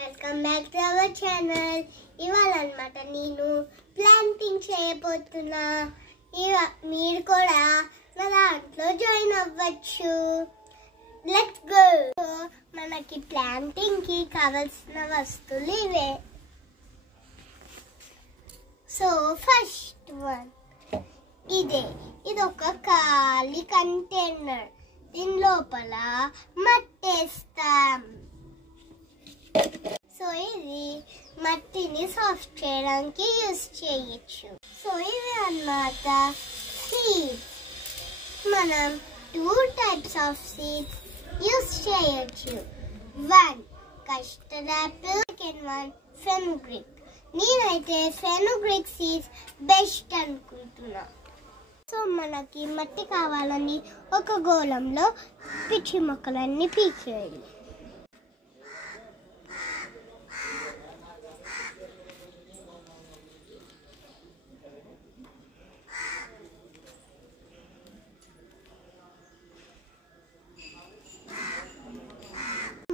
Welcome back to our channel. ఇవాళ అన్నమాట నేను ప్లాంటింగ్ చేయబోతున్నా. మీరు కూడా నా దాంట్లో జాయిన్ అవ్వచ్చు. Let's go. మనకి ప్లాంటింగ్ కి కావాల్సిన వస్తువులు ఇవే. సో ఫస్ట్ వన్ ఇది ఒక ఖాళీ కంటైనర్. దీని లోపల మట్టేస్తాం. సో ఇది మట్టిని సాఫ్ట్ చేయడానికి యూజ్ చేయొచ్చు. సో ఇవి అన్నమాట సీడ్స్. మనం 2 types ఆఫ్ సీడ్స్ యూజ్ చేయొచ్చు. 1 కస్టర్డ్ యాపిల్, సెకండ్ 1 ఫెనుగ్రీక్. నేనైతే ఫెనుగ్రీక్ సీడ్స్ బెస్ట్ అనుకుంటున్నా. సో మనకి మట్టి కావాలని ఒక గోళంలో పిచ్చి మొక్కలన్నీ పీకేయాలి.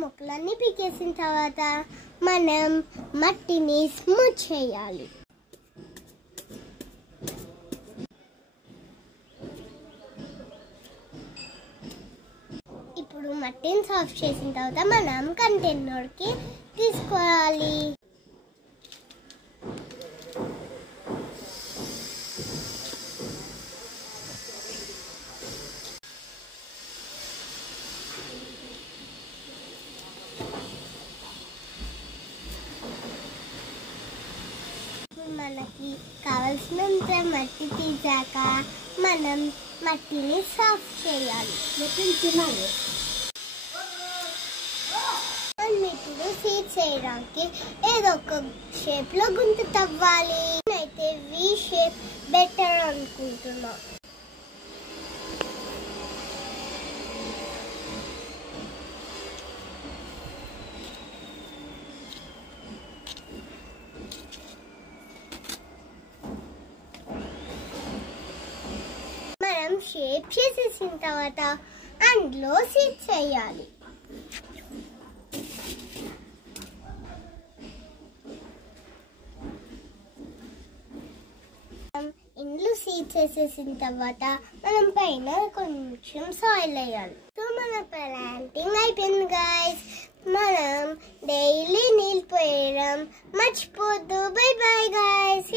మొక్కలన్నీ పీకేసిన తర్వాత మనం మట్టిని స్మూత్ చేయాలి. ఇప్పుడు మట్టిని సాఫ్ట్ చేసిన తర్వాత మనం కంటైనర్కి తీసుకోవాలి. మనకి కావలసినంత మట్టి తీసాక మనం మట్టిని సాఫ్ట్ చేయాలి. ఇప్పుడు సీడ్ చేయడానికి ఏదో ఒక షేప్ లో గుంత తవ్వాలి. అయితే వి షేప్ బెటర్ అనుకుంటున్నా. మనం షేప్ చేసేసిన తర్వాత అందులో సీడ్స్ వేయాలి. ఇందులో సీడ్స్ వేసేసిన తర్వాత మనం పైన కొంచెం సాయిల్ వేయాలి. సో మన ప్లాంటింగ్ అయిపోయింది గైస్. మనం డైలీ నీళ్ళు పోయడం మర్చిపోద్దు. Bye bye guys.